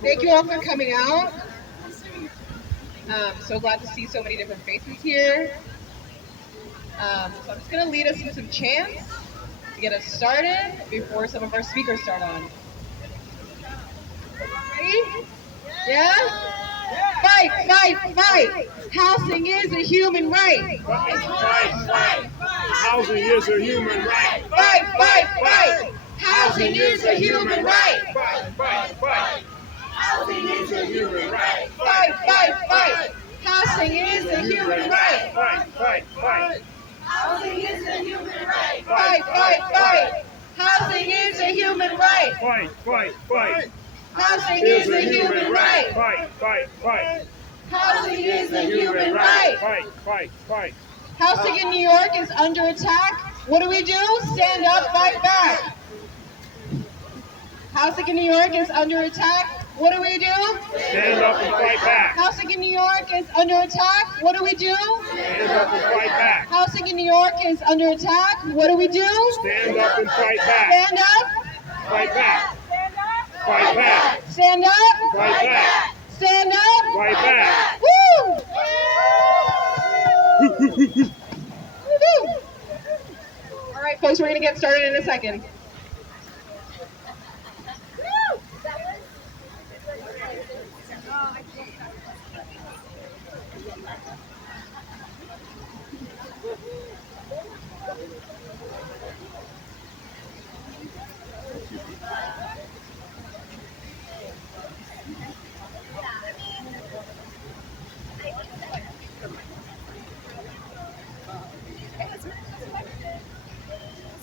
Thank you all for coming out. So glad to see so many different faces here. So I'm just going to lead us in some chants to get us started before some of our speakers start on. Ready? Yeah? Fight, fight, fight! Housing is a human right. Fight, fight, fight! Housing is a human right. Fight, fight, fight! Housing is a human right. Fight, fight, fight! Housing is a human right. Fight, fight, fight! Housing is a human right. Fight, fight, fight! Housing is a human right. Fight, fight, fight! Housing is a human right. Fight, fight, fight! Housing is a human right. Fight, fight, fight! Housing is a human right. Fight, fight, fight! Housing in New York is under attack. What do? Stand up, fight back. Housing in New York is under attack. What do? Stand up and fight back. Housing in New York is under attack. What do? Stand up and fight back. Housing in New York is under attack. What do? Stand up and fight back. Stand up. Fight back. Fight back. Stand up. Fight back. Stand up. Fight back. Woo! All right, folks, we're going to get started in a second.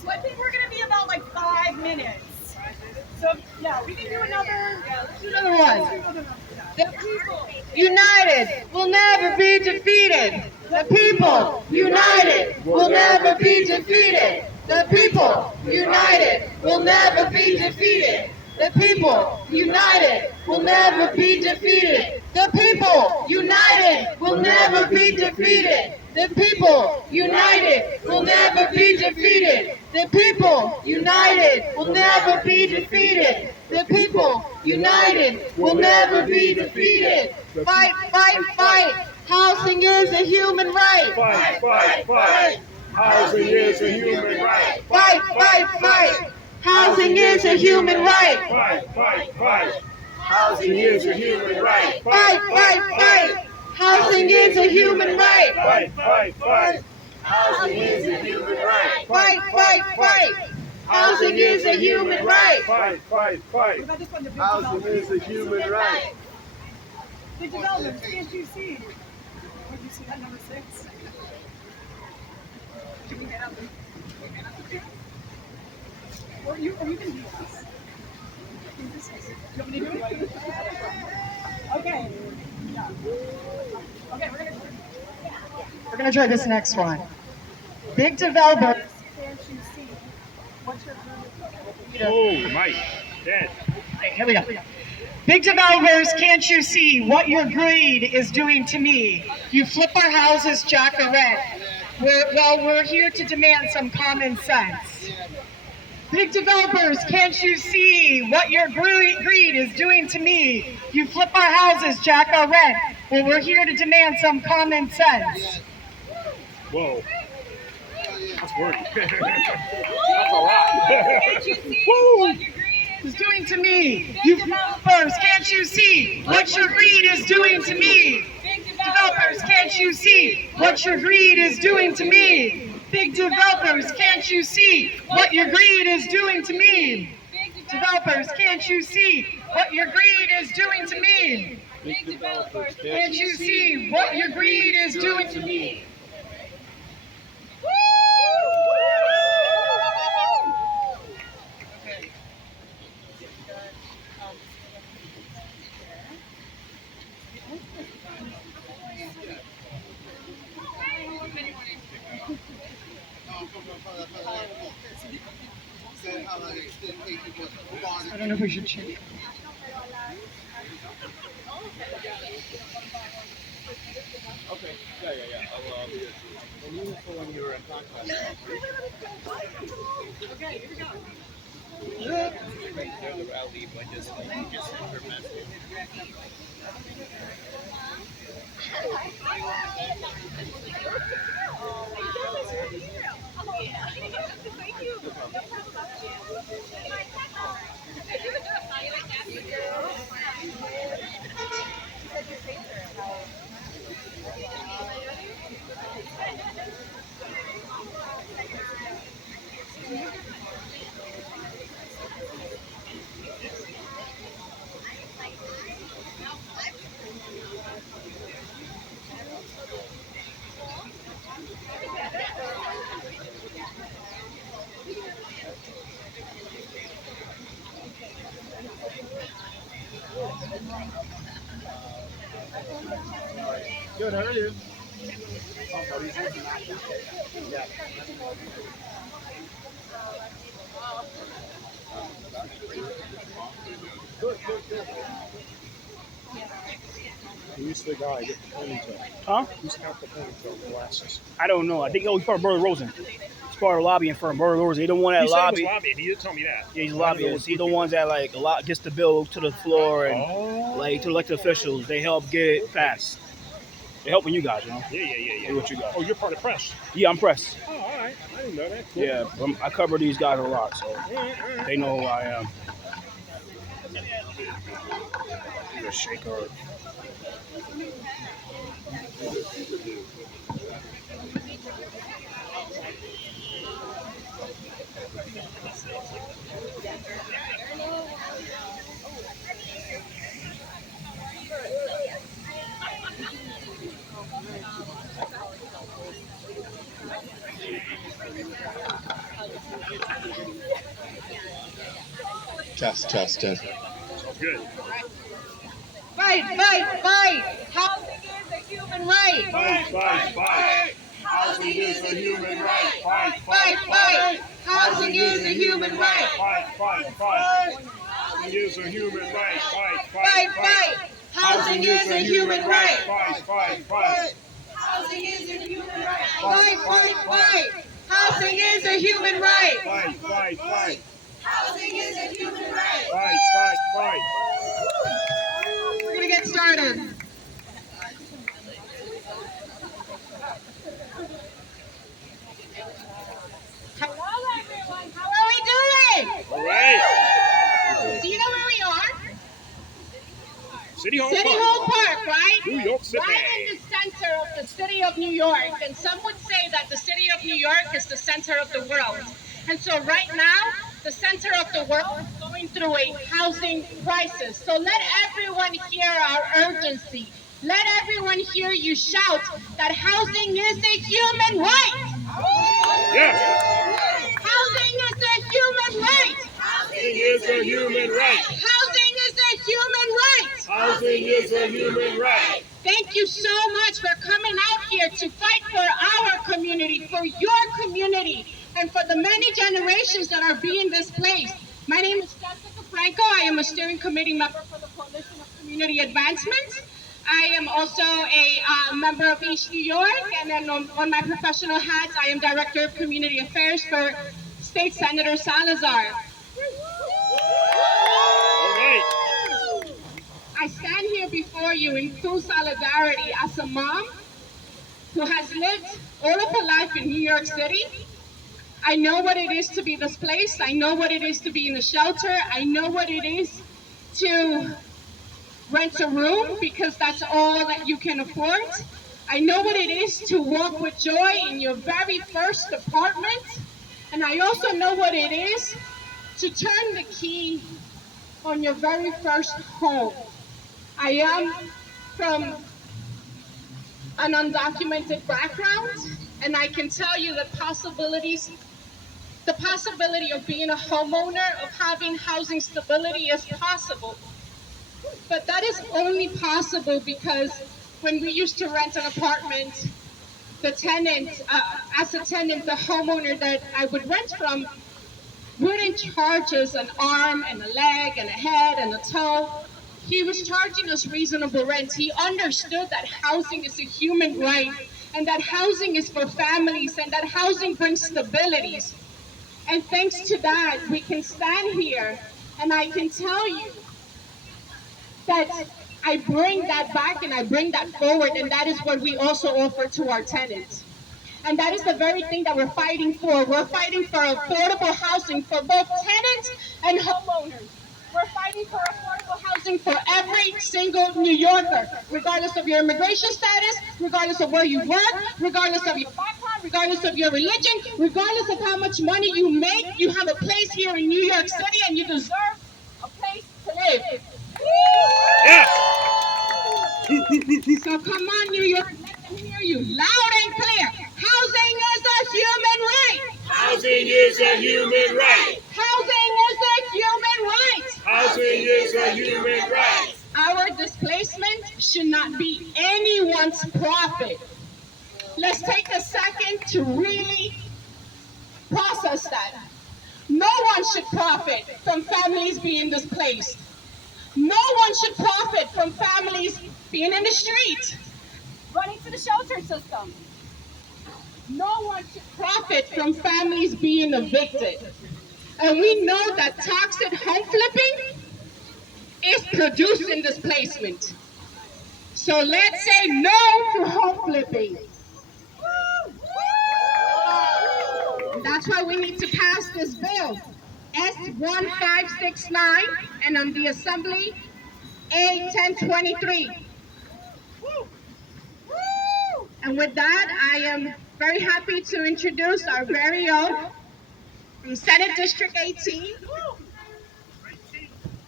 So I think we're going to be about like 5 minutes. So yeah, we can do another. Let's do another one. The people united will never be defeated. The people united will never be defeated. The people united will never be defeated. The people united will never be defeated. The people united will never be defeated. The people united will never be defeated. The people united will never be defeated. The people united will never be defeated. Fight, fight, fight! Housing is a human right. Fight, fight, fight! Housing is a human right. Fight, fight, fight! Housing is a human right. Fight, fight, fight! Housing is a human right. Fight, fight, fight! Housing is a human right. Fight, fight, fight! Housing is a human right. Fight, fight, fight! Housing is a human right. Fight, fight, fight! Housing is a human right. Big development, can't you see? Would you see that number 6? Should we get up? Or you can do this. You want me to do it? Okay. Yeah. Okay, we're gonna try this next one. Big developer. Can't you see? What's your Oh, Mike, dead. Okay, here we go. Big developers, can't you see what your greed is doing to me? You flip our houses, jack a rent. We're here to demand some common sense. Big developers, can't you see what your greed is doing to me? You flip our houses, jack our rent. Well, we're here to demand some common sense. Whoa. That's wordy. That's a lot. Can't you see what your greed is doing to me? You developers, can't you see what your greed is doing to me? Developers, can't you see what your greed is doing to me? Big developers, can't you see what your greed is doing to me? Developers, can't you see what your greed is doing to me? Big developers, can't you see what your greed is doing to me? I don't know if we should change. Okay, yeah. I'll be there. When you were in contact. Okay, here we go. Good, how are you? Who's the guy with the ponytail? Huh? Who's got the ponytail glasses? I don't know. I think he's part of Brother Rosen. He's part of the lobbying firm. Brother Rosen. He the one that He said he was lobby. lobbying. He didn't tell me that. Yeah, he's a lobbyist. He's the ones that like gets the bill to the floor and Oh. like to elected officials. They help get it passed. They're helping you guys, you know. Yeah. Do what you got. Oh, you're part of press. Yeah, I'm pressed. Oh, all right. I didn't know that. Cool. Yeah, I cover these guys a lot, so All right. they know who I am. He's a shaker. Test. Sounds good. Fight! Housing is a human right! Fight. Housing is a human right. Fight. Housing is a human right! Fight. Housing is a human right. Fight. Housing is a human right! Fight. Housing is a human right! Fight! Housing is a human right! Fight. Housing is a human right! Fight. We're gonna get started. Hello everyone, how are we doing? All right. Do you know where we are? City Hall City Park. Hall Park, right? New York City. Right in the center of the city of New York. And some would say that the city of New York is the center of the world. And so right now, the center of the world is going through a housing crisis. So let everyone hear our urgency. Let everyone hear you shout that housing is a human right. Yes. Housing is a human right. Housing is a human right. Housing is a human right. Housing is a human right. Thank you so much for coming out here to fight for our community, for your community, and for the many generations that are being displaced. My name is Jessica Franco. I am a steering committee member for the Coalition of Community Advancement. I am also a member of East New York, and then on my professional hats, I am Director of Community Affairs for State Senator SaLAZAR. All right. I stand here before you in full solidarity as a mom who has lived all of her life in New York City. I know what it is to be displaced. I know what it is to be in a shelter. I know what it is to rent a room because that's all that you can afford. I know what it is to walk with joy in your very first apartment. And I also know what it is to turn the key on your very first home. I am from an undocumented background, and I can tell you the possibility of being a homeowner, of having housing stability is possible. But that is only possible because when we used to rent an apartment, the tenant, as a tenant, the homeowner that I would rent from wouldn't charge us an arm and a leg and a head and a toe. He was charging us reasonable rent. He understood that housing is a human right and that housing is for families and that housing brings stabilities. And thanks to that, we can stand here and I can tell you that I bring that back and I bring that forward, and that is what we also offer to our tenants. And that is the very thing that we're fighting for. We're fighting for affordable housing for both tenants and homeowners. We're fighting for affordable housing for every single New Yorker, regardless of your immigration status, regardless of where you work, regardless of your background, regardless of your religion, regardless of how much money you make. You have a place here in New York City and you deserve a place to live. Yes. So come on, New York, let them hear you loud and clear. Housing is a human right. Housing is a human right. Housing is a human right. Housing is a human right. Our displacement should not be anyone's profit. Let's take a second to really process that. No one should profit from families being displaced. No one should profit from families being in the street, running to the shelter system. No one should profit from families being evicted. And we know that toxic home flipping is producing displacement. So let's say no to home flipping. That's why we need to pass this bill, S1569, and on the Assembly, A1023. And with that, I am very happy to introduce our very own from Senate District 18.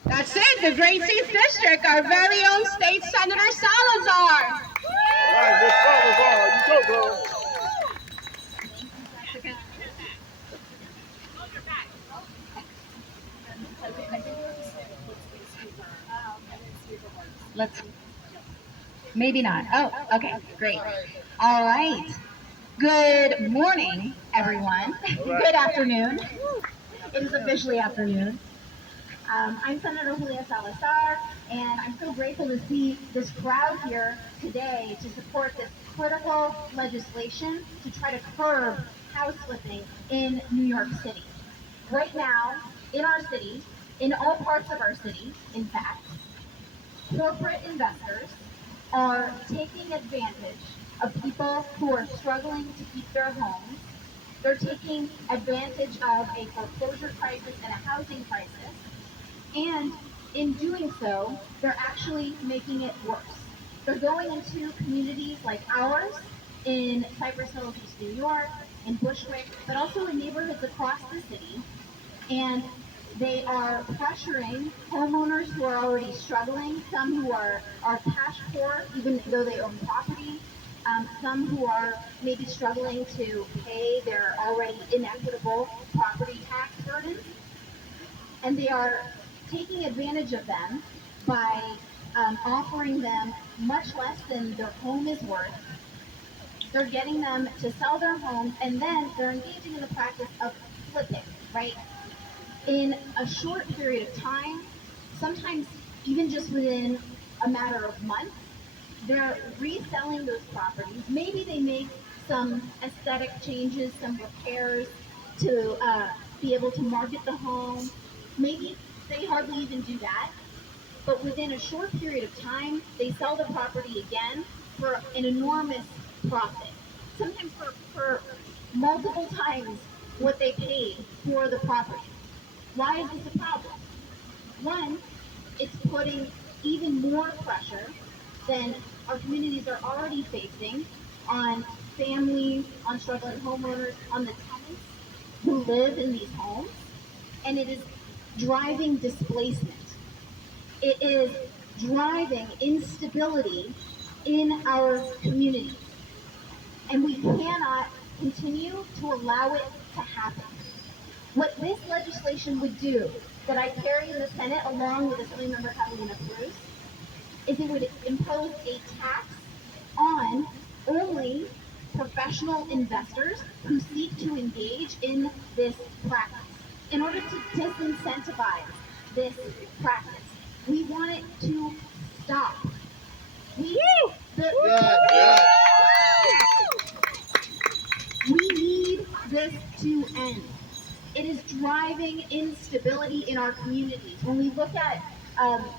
That's it, the Great Chief District, our very own State Senator SaLAZAR. All right, Miss SaLAZAR, you go, girl. Let's, maybe not. Oh, okay, great. All right. Good morning, everyone. Good afternoon. It is officially afternoon. I'm Senator Julia SaLAZAR, and I'm so grateful to see this crowd here today to support this critical legislation to try to curb house flipping in New York City. Right now, in our city, in all parts of our city, in fact, corporate investors are taking advantage of people who are struggling to keep their homes. They're taking advantage of a foreclosure crisis and a housing crisis. And in doing so, they're actually making it worse. They're going into communities like ours in Cypress Hills, East New York, in Bushwick, but also in neighborhoods across the city. And they are pressuring homeowners who are already struggling, some who are cash poor, even though they own property, some who are maybe struggling to pay their already inequitable property tax burdens. And they are taking advantage of them by offering them much less than their home is worth. They're getting them to sell their homes, and then they're engaging in the practice of flipping, right? In a short period of time, sometimes even just within a matter of months, they're reselling those properties. Maybe they make some aesthetic changes, some repairs to be able to market the home. Maybe they hardly even do that. But within a short period of time, they sell the property again for an enormous profit. Sometimes for multiple times what they paid for the property. Why is this a problem? One, it's putting even more pressure than our communities are already facing on families, on struggling homeowners, on the tenants who live in these homes, and it is driving displacement. It is driving instability in our communities, and we cannot continue to allow it to happen. What this legislation would do, that I carry in the Senate along with Assemblymember Cruz, is it would impose a tax on only professional investors who seek to engage in this practice. In order to disincentivize this practice, we want it to stop. We need this to end. It is driving instability in our communities. When we look at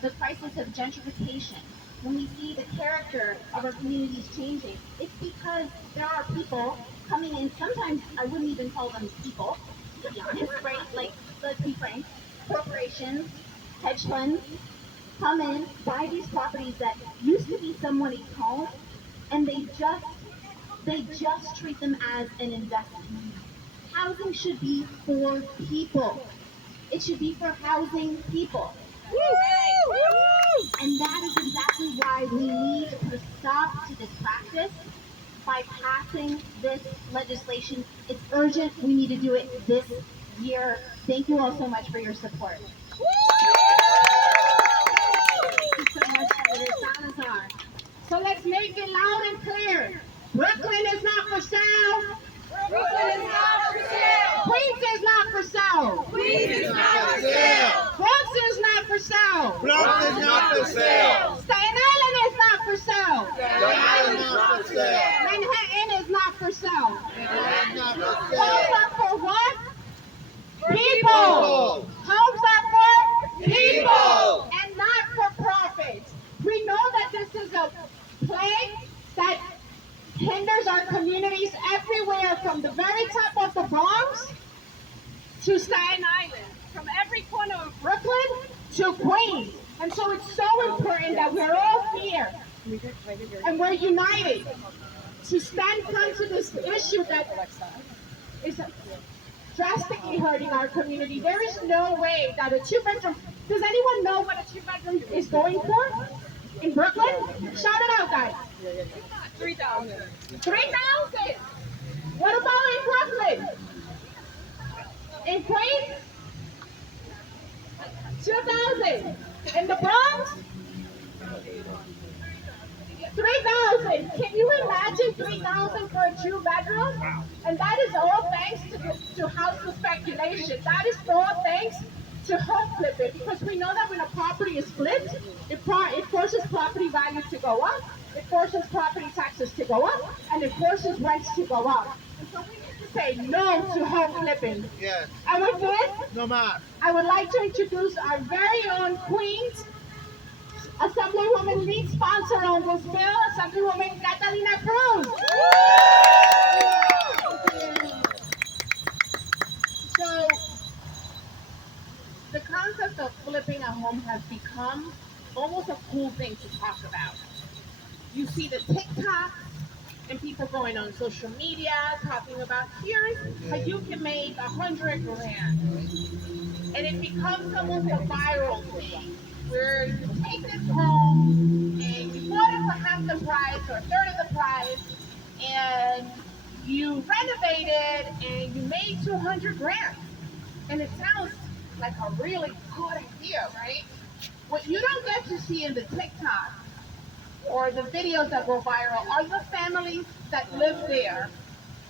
the crisis of gentrification, when we see the character of our communities changing, it's because there are people coming in. Sometimes I wouldn't even call them people, to be honest, right? Like, let's be frank, corporations, hedge funds, come in, buy these properties that used to be somebody's home, and they just treat them as an investment. Housing should be for people. It should be for housing people. And that is exactly why we need to put a stop to this practice by passing this legislation. It's urgent. We need to do it this year. Thank you all so much for your support. Thank you so much, Senator SaLAZAR. So let's make it loud and clear. Brooklyn is not for sale. Brooklyn is not for sale. Queens is not for sale. Queens is not for sale. Bronx is not for sale. Bronx is not for sale. Staten Island is not for sale. Staten Island is not for sale. Manhattan is not for sale. Manhattan is not for Homes sale. are for what? People. Homes are for People. and not for profit. We know that this is a plague that hinders our communities everywhere, from the very top of the Bronx to Staten Island, from every corner of Brooklyn to Queens. And so it's so important that we're all here and we're united to stand firm to this issue that is drastically hurting our community. There is no way that a two-bedroom, does anyone know what a two-bedroom is going for in Brooklyn? Shout it out, guys. 3,000. 3,000. What about in Brooklyn? In Queens? 2,000. In the Bronx? 3,000. Can you imagine 3,000 for a two-bedroom? And that is all thanks to house speculation. That is all thanks to home flipping, because we know that when a property is flipped, it forces property values to go up, it forces property taxes to go up, and it forces rents to go up. And so we need to say no to home flipping. Yes. And with this, No more. I would like to introduce our very own Queens Assemblywoman lead sponsor on this bill, Assemblywoman Catalina Cruz. So, the concept of flipping a home has become almost a cool thing to talk about. You see the TikTok and people going on social media talking about, here's how you can make 100 grand. And it becomes almost a viral thing, where you take this home and you bought it for half the price or a third of the price, and you renovated and you made 200 grand. And it sounds like a really good idea, right? What you don't get to see in the TikTok or the videos that go viral are the families that lived there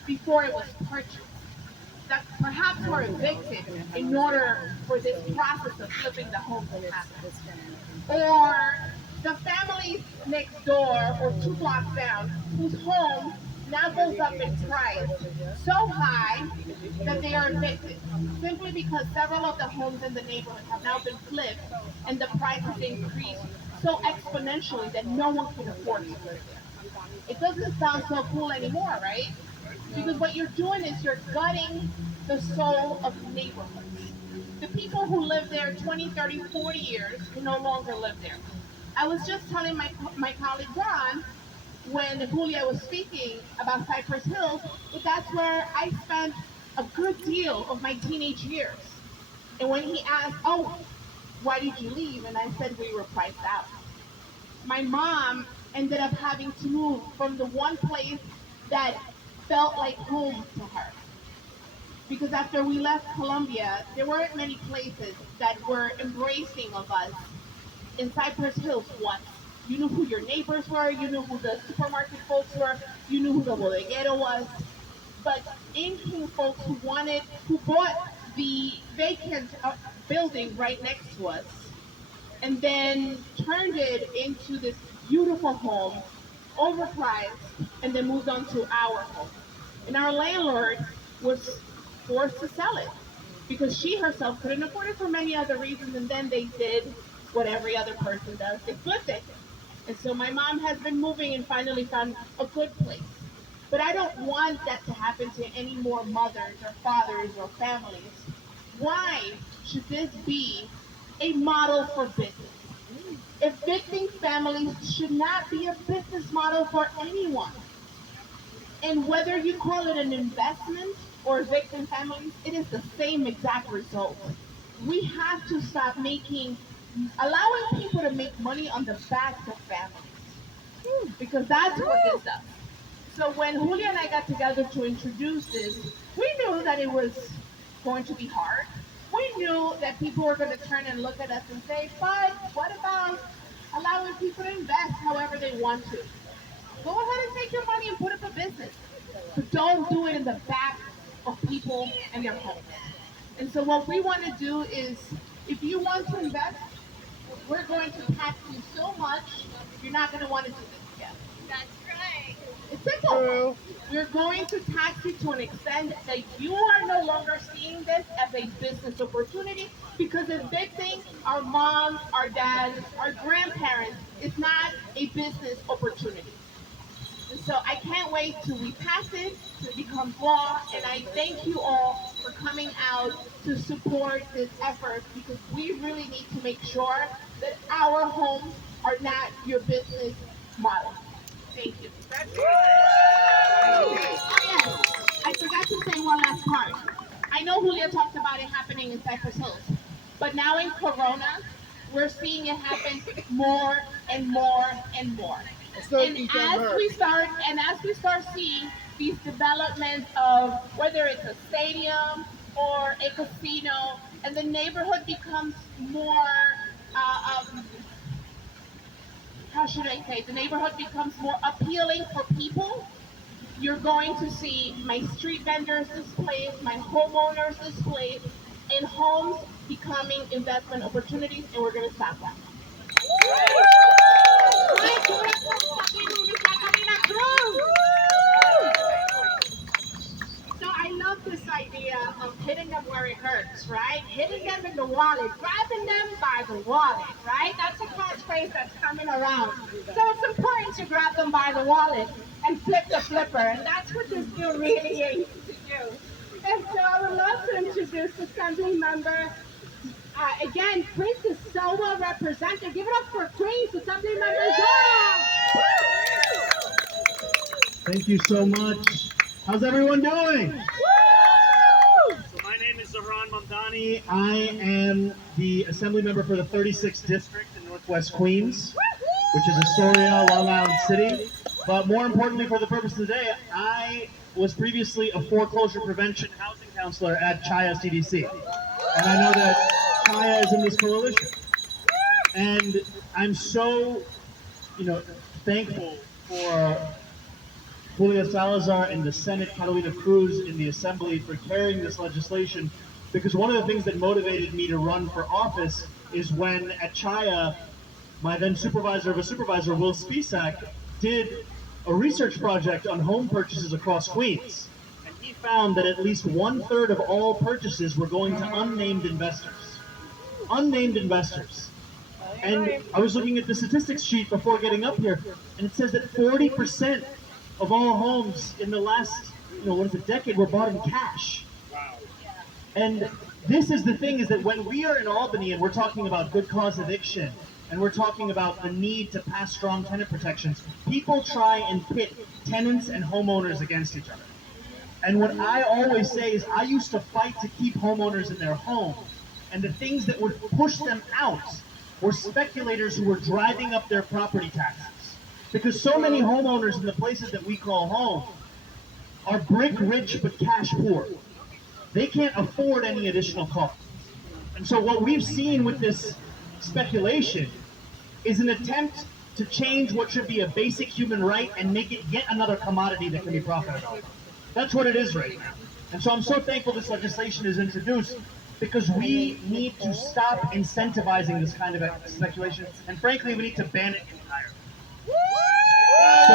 before it was purchased, that perhaps were evicted in order for this process of flipping the home to happen. Or the families next door or 2 blocks down whose home now goes up in price so high that they are evicted, simply because several of the homes in the neighborhood have now been flipped and the price has increased so exponentially that no one can afford to live there. It doesn't sound so cool anymore, right? Because what you're doing is you're gutting the soul of neighborhoods. The people who live there 20, 30, 40 years who no longer live there. I was just telling my colleague Ron, when Julia was speaking about Cypress Hills, that that's where I spent a good deal of my teenage years. And when he asked, oh, why did you leave? And I said, we were priced out. My mom ended up having to move from the one place that felt like home to her. Because after we left Columbia, there weren't many places that were embracing of us. In Cypress Hills once, you knew who your neighbors were, you knew who the supermarket folks were, you knew who the bodeguero was. But in-king folks who bought the vacant building right next to us, and then turned it into this beautiful home, overpriced, and then moved on to our home. And our landlord was forced to sell it. because she herself couldn't afford it for many other reasons, and then they did what every other person does. They flipped it. And so my mom has been moving and finally found a good place. But I don't want that to happen to any more mothers or fathers or families. Why should this be a model for business? Evicting families should not be a business model for anyone. And whether you call it an investment or evicting families, it is the same exact result. We have to stop allowing people to make money on the backs of families, because that's what this does. So when Julia and I got together to introduce this, we knew that it was going to be hard. We knew that people were going to turn and look at us and say, but what about allowing people to invest however they want to? Go ahead and take your money and put up a business. But don't do it in the back of people and their homes. And so what we want to do is, if you want to invest, we're going to tax you so much, you're not going to want to do this again. That's right. It's simple. We're going to tax you to an extent that you are no longer seeing this as a business opportunity, because evicting our moms, our dads, our grandparents is not a business opportunity. And so I can't wait till we pass it, till it becomes law, and I thank you all for coming out to support this effort, because we really need to make sure that our homes are not your business model. Thank you. Oh, yes. I forgot to say one last part. I know Julia talked about it happening in Cypress Hills, but now in Corona, we're seeing it happen more and more and more. And as we start seeing these developments of whether it's a stadium or a casino, and the neighborhood becomes more, how should I say, the neighborhood becomes more appealing for people. You're going to see my street vendors displaced, my homeowners displaced, and homes becoming investment opportunities, and we're going to stop that. So I love this idea of hitting them where it hurts, right? Hitting them in the wallet, grabbing them by the wallet, right? That's a catchphrase that's coming around. So it's important to grab them by the wallet and flip the flipper, and that's what this bill really aims to do. And so I would love to introduce Assembly Member. Again, Cruz is so well represented. Give it up for Cruz, Assembly Member Zara. Thank you so much. How's everyone doing? So my name is Madami. I am the Assembly Member for the 36th District in Northwest Queens, which is Astoria, Long Island City. But more importantly, for the purpose of the day, I was previously a foreclosure prevention housing counselor at Chaya CDC. And I know that Chaya is in this coalition. And I'm so, thankful for Julia SaLAZAR in the Senate, Catalina Cruz in the Assembly for carrying this legislation, because one of the things that motivated me to run for office is when at Chaya, my then supervisor of a supervisor, Will Spisak, did a research project on home purchases across Queens. And he found that at least 1/3 of all purchases were going to unnamed investors. Unnamed investors. And I was looking at the statistics sheet before getting up here, and it says that 40% of all homes in the last, decade were bought in cash. Wow. And this is the thing, is that when we are in Albany and we're talking about good cause eviction, and we're talking about the need to pass strong tenant protections, people try and pit tenants and homeowners against each other. And what I always say is I used to fight to keep homeowners in their homes, and the things that would push them out were speculators who were driving up their property taxes. Because so many homeowners in the places that we call home are brick rich but cash poor. They can't afford any additional costs. And so what we've seen with this speculation is an attempt to change what should be a basic human right and make it yet another commodity that can be profited off. That's what it is right now. And so I'm so thankful this legislation is introduced, because we need to stop incentivizing this kind of speculation, and frankly, we need to ban it entirely. So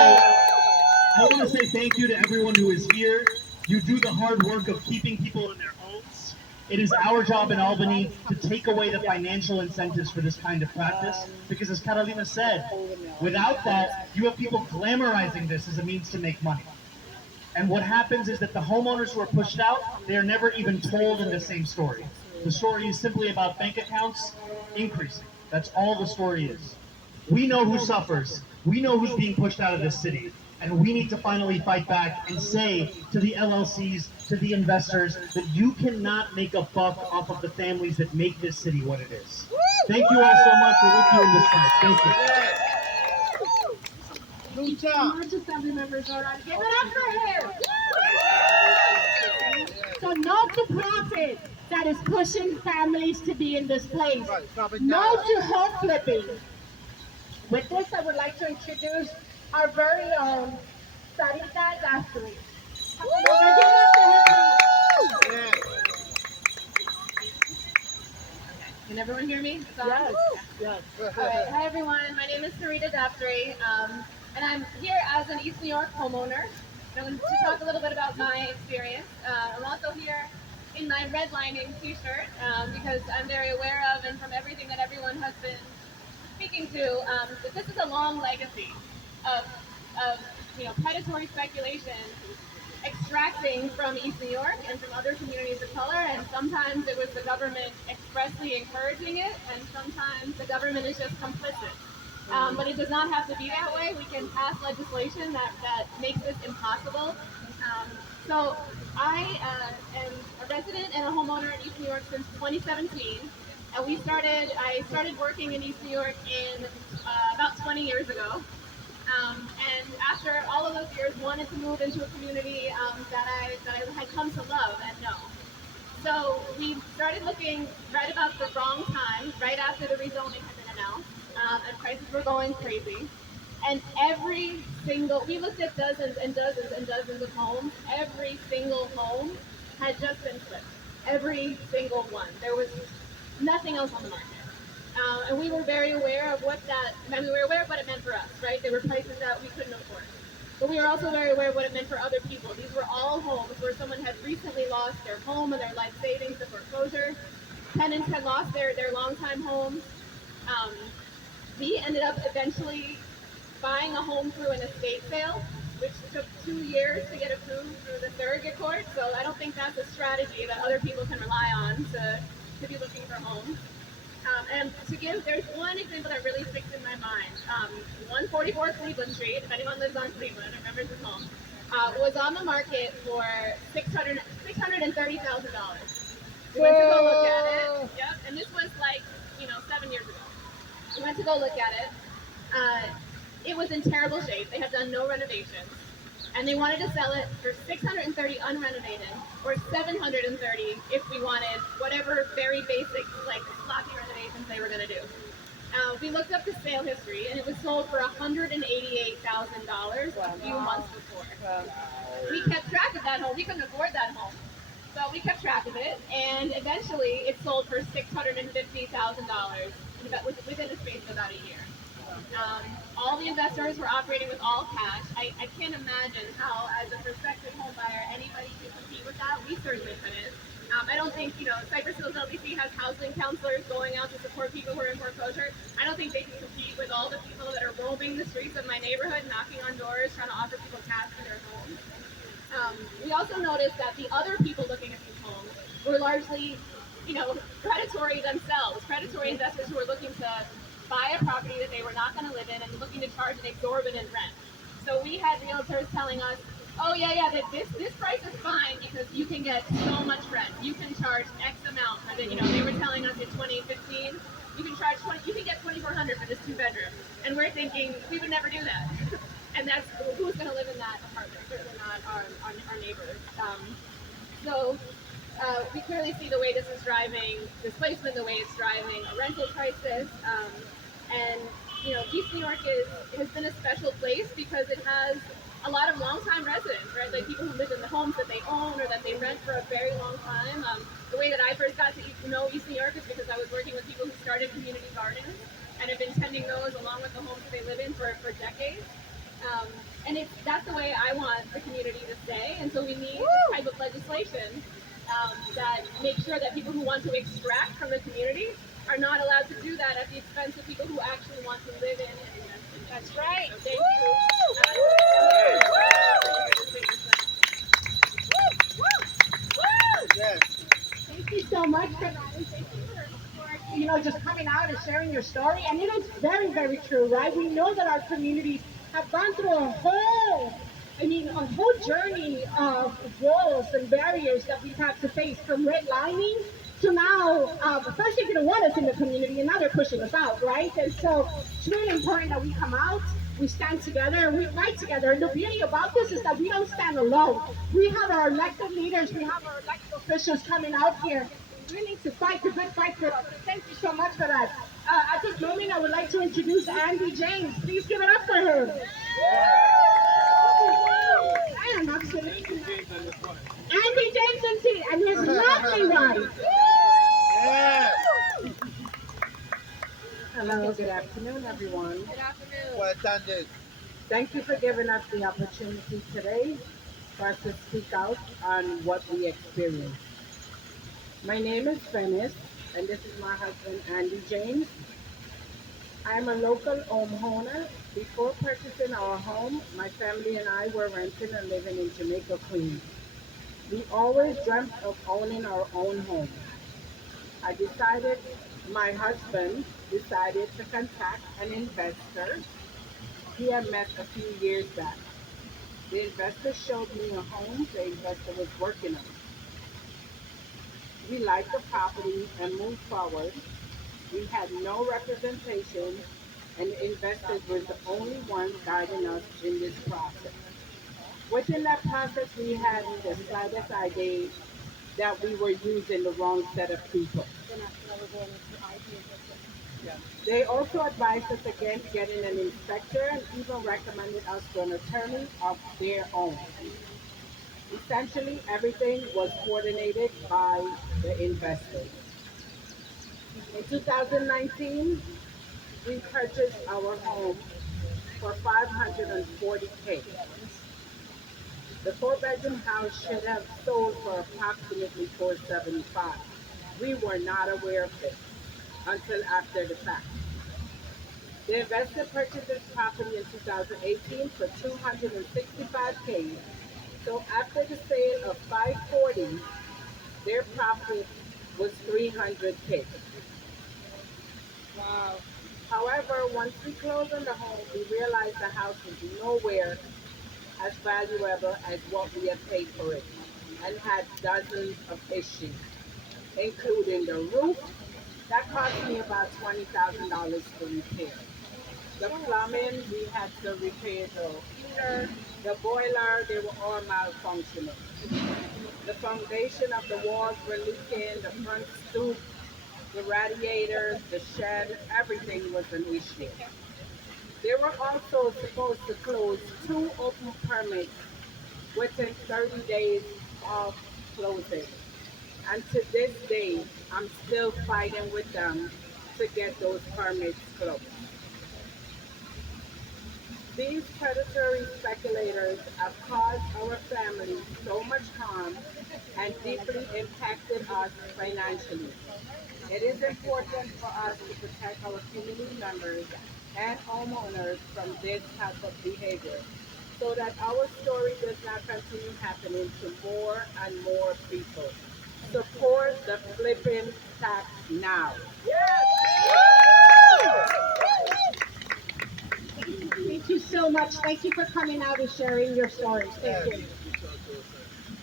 I want to say thank you to everyone who is here. You do the hard work of keeping people in their homes. It is our job in Albany to take away the financial incentives for this kind of practice, because as Carolina said, without that, you have people glamorizing this as a means to make money. And what happens is that the homeowners who are pushed out, they are never even told in the same story. The story is simply about bank accounts increasing. That's all the story is. We know who suffers. We know who's being pushed out of this city. And we need to finally fight back and say to the LLCs, to the investors, that you cannot make a buck off of the families that make this city what it is. Thank you all so much. We're with you in this fight. Thank you. Good job. Much assembly members are on. Give it up for him. So not the profit that is pushing families to be in this place. No to hope flipping. With this, I would like to introduce our very own Sarita Gastri. Can everyone hear me? Yes. Yes. All right. Hi everyone, my name is Sarita Gastri, and I'm here as an East New York homeowner. I'm going to talk a little bit about my experience. I'm also here in my redlining t-shirt because I'm very aware of, and from everything that everyone has been speaking to, that this is a long legacy of predatory speculation extracting from East New York and from other communities of color, and sometimes it was the government expressly encouraging it, and sometimes the government is just complicit. But it does not have to be that way. We can pass legislation that makes this impossible. So I am a resident and a homeowner in East New York since 2017. And I started working in East New York in about 20 years ago. And after all of those years, wanted to move into a community that I had come to love and know. So we started looking right about the wrong time, right after the rezoning had been announced, and prices were going crazy. And we looked at dozens and dozens and dozens of homes. Every single home had just been flipped. Every single one. There was nothing else on the market. And we were very aware of what it meant for us, right? There were prices that we couldn't afford. But we were also very aware of what it meant for other people. These were all homes where someone had recently lost their home and their life savings to foreclosure. Tenants had lost their longtime homes. We ended up eventually buying a home through an estate sale, which took 2 years to get approved through the surrogate court. So I don't think that's a strategy that other people can rely on to be looking for homes. And there's one example that really sticks in my mind. 144 Cleveland Street, if anyone lives on Cleveland, remembers this home, was on the market for $630,000. We went to go look at it. Yep, and this was 7 years ago. We went to go look at it. It was in terrible shape. They had done no renovations. And they wanted to sell it for $630 unrenovated, or $730 if we wanted whatever very basic, sloppy renovations they were going to do. We looked up the sale history, and it was sold for $188,000 a few months before. Wow. We kept track of that home. We couldn't afford that home. So we kept track of it, and eventually it sold for $650,000 within a space of about a year. All the investors were operating with all cash. I can't imagine how, as a prospective home buyer, anybody could compete with that. We certainly couldn't. I don't think, Cypress Hills LBC has housing counselors going out to support people who are in foreclosure. I don't think they can compete with all the people that are roaming the streets of my neighborhood, knocking on doors, trying to offer people cash for their homes. We also noticed that the other people looking at these homes were largely, predatory themselves, predatory investors who were looking to buy a property that they were not going to live in and looking to charge an exorbitant rent. So we had realtors telling us, oh yeah, this price is fine because you can get so much rent. You can charge X amount. They were telling us in 2015, you can get $2,400 for this 2-bedroom. And we're thinking, we would never do that. And that's, who's going to live in that apartment? Certainly not our neighbors. We clearly see the way this is driving displacement, the way it's driving a rental crisis. And East New York has been a special place because it has a lot of longtime residents, right? Like people who live in the homes that they own or that they rent for a very long time. The way that I first got to know East New York is because I was working with people who started community gardens and have been tending those along with the homes that they live in for decades. And that's the way I want the community to stay. And so we need this type of legislation that make sure that people who want to extract from the community are not allowed to do that at the expense of people who actually want to live in and invest in. That's right. Thank Yes. Thank you so much for that. And thank you for just coming out and sharing your story. And it is very, very true, right? We know that our communities have gone through a whole journey of walls and barriers that we've had to face, from redlining to now, first they didn't want us in the community, and now they're pushing us out, right? And so it's really important that we come out, we stand together, and we fight together. And the beauty about this is that we don't stand alone. We have our elected leaders, we have our elected officials coming out here, willing to fight the good fight for us. And thank you so much for that. At this moment, I would like to introduce ANThe James. Please give it up for her. I am absolutely ANThe James and his lovely wife. Yes. Hello, good afternoon, everyone. Good afternoon. Well attended. Thank you for giving us the opportunity today for us to speak out on what we experienced. My name is Venice, and this is my husband, ANThe James. I'm a local homeowner. Before purchasing our home, my family and I were renting and living in Jamaica, Queens. We always dreamt of owning our own home. My husband decided to contact an investor he had met a few years back. The investor showed me a home the investor was working on. We liked the property and moved forward. We had no representation, and the investors were the only ones guiding us in this process. Within that process, we had the slightest idea that we were using the wrong set of people. They also advised us against getting an inspector and even recommended us to an attorney of their own. Essentially, everything was coordinated by the investors. In 2019, we purchased our home for $540K. The four-bedroom house should have sold for approximately $475. We were not aware of this until after the fact. The investor purchased this property in 2018 for $265K. So after the sale of 540, their profit was $300K. Wow. However, once we closed on the home, we realized the house was nowhere as valuable as what we had paid for it, and had dozens of issues, including the roof that cost me about $20,000 to repair. The plumbing, we had to repair the heater, the boiler, they were all malfunctioning. The foundation of the walls were leaking, the front stoop, the radiators, the shed, everything was an issue. They were also supposed to close 2 open permits within 30 days of closing. And to this day, I'm still fighting with them to get those permits closed. These predatory speculators have caused our family so much harm and deeply impacted us financially. It is important for us to protect our community members and homeowners from this type of behavior, so that our story does not continue happening to more and more people. Support the flipping tax now. Thank you so much. Thank you for coming out and sharing your stories. Thank you.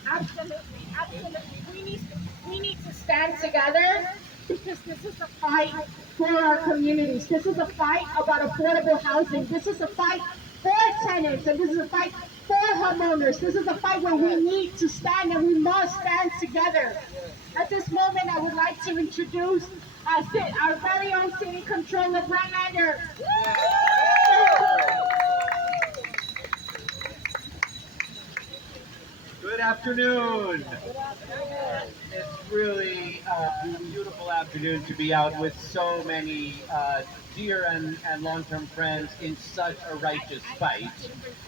Absolutely, absolutely. We need to stand together, because this is a fight for our communities. This is a fight about affordable housing. This is a fight for tenants, and this is a fight for homeowners. This is a fight where we need to stand, and we must stand together. At this moment, I would like to introduce our very own city controller, Brandlander. Good afternoon. It's really a beautiful afternoon to be out with so many dear and long-term friends in such a righteous fight.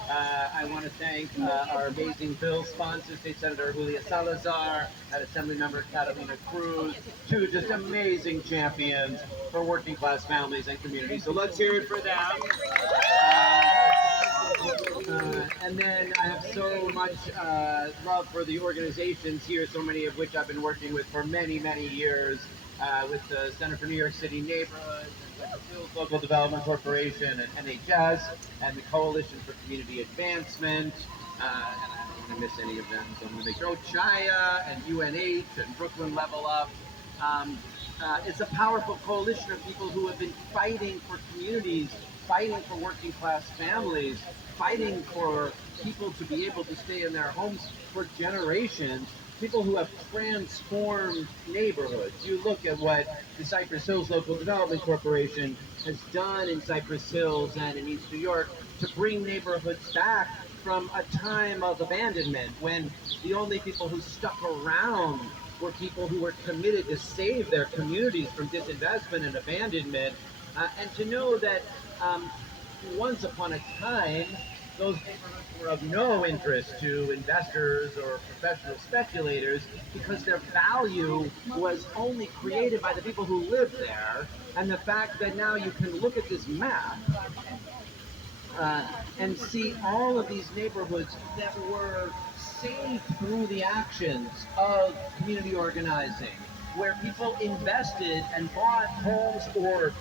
I want to thank our amazing bill sponsors, State Senator Julia SaLAZAR and Assemblymember Catalina Cruz, two just amazing champions for working class families and communities. So let's hear it for them. And then I have so much love for the organizations here, so many of which I've been working with for many, many years, with the Center for New York City Neighborhoods, the Local Development Corporation, and NHS, and the Coalition for Community Advancement, and I don't want to miss any of them, so I'm going to make sure, Chaya, and UNH, and Brooklyn Level Up. It's a powerful coalition of people who have been fighting for communities, fighting for working class families, fighting for people to be able to stay in their homes for generations, people who have transformed neighborhoods. You look at what the Cypress Hills Local Development Corporation has done in Cypress Hills and in East New York to bring neighborhoods back from a time of abandonment when the only people who stuck around were people who were committed to save their communities from disinvestment and abandonment. And to know that once upon a time, those neighborhoods were of no interest to investors or professional speculators because their value was only created by the people who lived there. And the fact that now you can look at this map and see all of these neighborhoods that were saved through the actions of community organizing, where people invested and bought homes or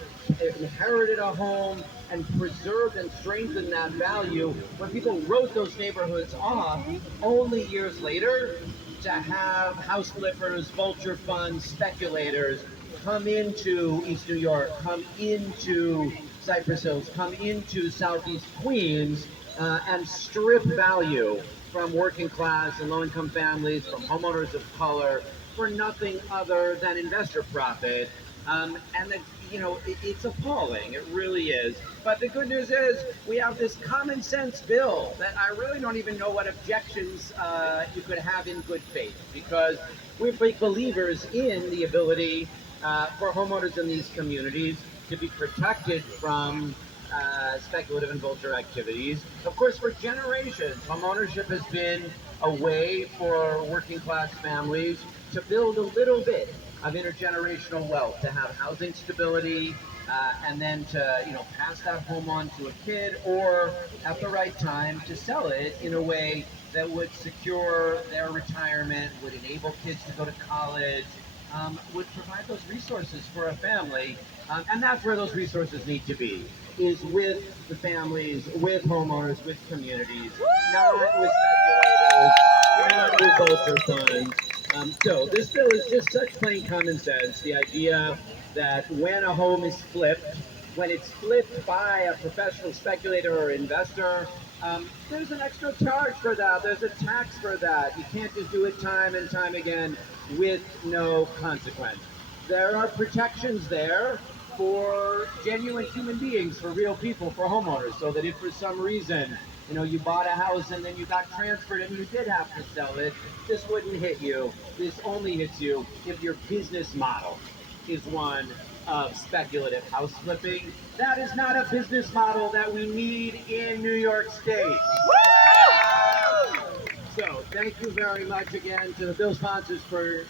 inherited a home and preserved and strengthened that value, when people wrote those neighborhoods off only years later to have house flippers, vulture funds, speculators come into East New York, come into Cypress Hills, come into Southeast Queens, and strip value from working class and low-income families, from homeowners of color, for nothing other than investor profit. And that, it's appalling. It really is. But the good news is we have this common sense bill that I really don't even know what objections you could have in good faith, because we're big believers in the ability for homeowners in these communities to be protected from speculative and vulture activities. Of course, for generations, homeownership has been a way for working class families to build a little bit of intergenerational wealth, to have housing stability, and then to pass that home on to a kid, or at the right time to sell it in a way that would secure their retirement, would enable kids to go to college, would provide those resources for a family. And that's where those resources need to be, is with the families, with homeowners, with communities, not with speculators, not with vulture funds. So this bill is just such plain common sense. The idea that when a home is flipped, when it's flipped by a professional speculator or investor, there's an extra charge for that. There's a tax for that. You can't just do it time and time again with no consequence. There are protections there for genuine human beings, for real people, for homeowners, so that if for some reason, you bought a house and then you got transferred and you did have to sell it, this wouldn't hit you. This only hits you if your business model is one of speculative house flipping. That is not a business model that we need in New York State. So thank you very much again to the bill sponsors for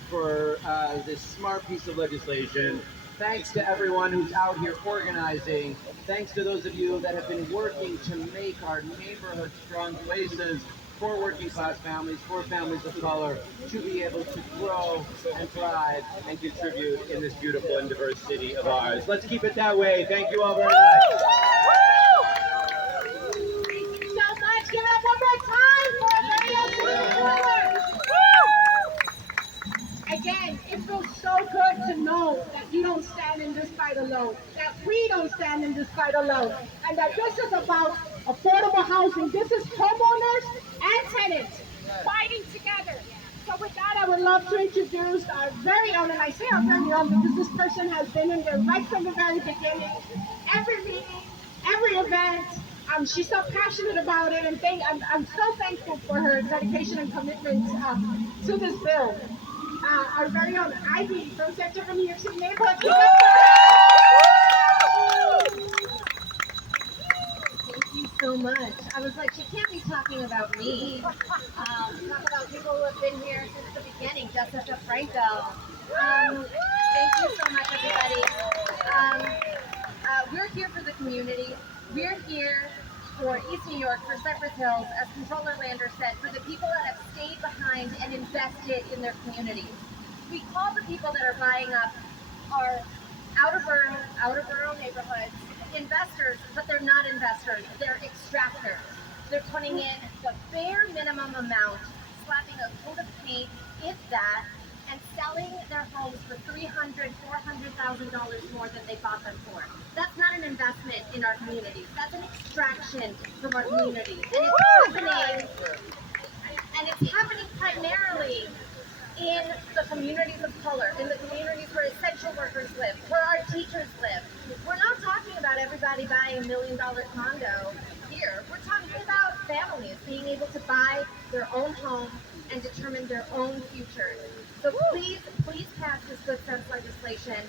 this smart piece of legislation. Thanks to everyone who's out here organizing. Thanks to those of you that have been working to make our neighborhoods strong places for working class families, for families of color, to be able to grow and thrive and contribute in this beautiful and diverse city of ours. Let's keep it that way. Thank you all very much. Thank you so much. Give it up one more time for Again, it feels so good to know that you don't stand in this fight alone, that we don't stand in this fight alone, and that this is about affordable housing. This is homeowners and tenants fighting together. So with that, I would love to introduce our very own, and I say our very own because this person has been in there right from the very beginning, every meeting, every event. She's so passionate about it, and I'm so thankful for her dedication and commitment to this bill. Our very own Ivy from Center for New York City Neighborhoods. so much. I was like, she can't be talking about me. Talk about people who have been here since the beginning, Jessica Franco. Thank you so much, everybody. We're here for the community. We're here for East New York, for Cypress Hills, as Controller Lander said, for the people that have stayed behind and invested in their communities. We call the people that are buying up our outer borough neighborhoods investors, but they're not investors, they're extractors. They're putting in the bare minimum amount, slapping a coat of paint, if that, and selling their homes for $300,000, $400,000 more than they bought them for. That's not an investment in our communities. That's an extraction from our communities. And it's happening primarily in the communities of color, in the communities where essential workers live, where our teachers live. We're not talking about everybody buying $1 million condo here. We're talking about families being able to buy their own home and determine their own futures. So please, please pass this good sense legislation.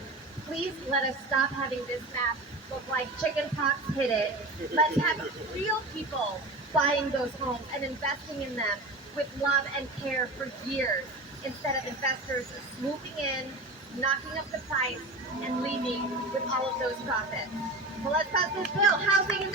Please let us stop having this map look like chicken pox hit it. Let's have real people buying those homes and investing in them with love and care for years, instead of investors swooping in, knocking up the price, and leaving with all of those profits. So let's pass this bill, Housing and